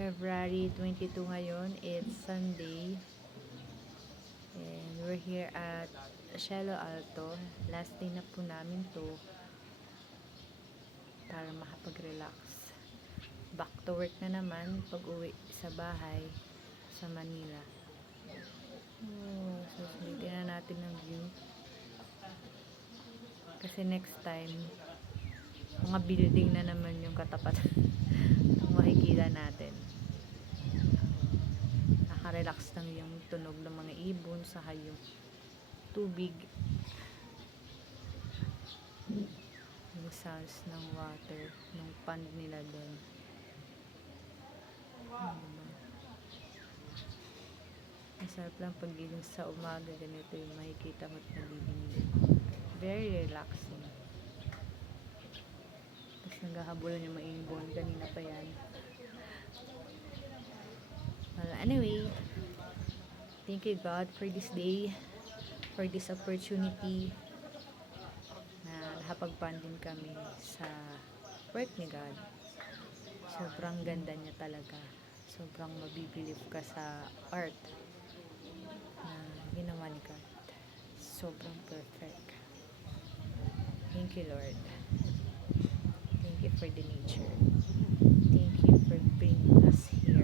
February 22 ngayon. It's Sunday. And we're here at Cielo Alto. Last day na po namin to para makapag-relax. Back to work na naman pag uwi sa bahay sa Manila. Oh, so tingnan natin ang view. Kasi next time, mga building na naman yung katapat ang makikita natin. Nakarelax lang yung tunog ng mga ibon sa yung tubig, yung sounds ng water, ng pond nila doon. Masarap lang pagiling sa umaga, ganito yung makikita mo at nalidinig. Very relaxing. Tapos naghahabulan yung mga ibon, kanina pa yan. Well, anyway, thank you God for this day, for this opportunity na nakapag-bonding kami sa work ni God. Sobrang ganda niya talaga. Sobrang mabibilib ka sa art na ginawa ni God. Sobrang perfect. Thank you, Lord. Thank you for the nature. Thank you for bringing us here.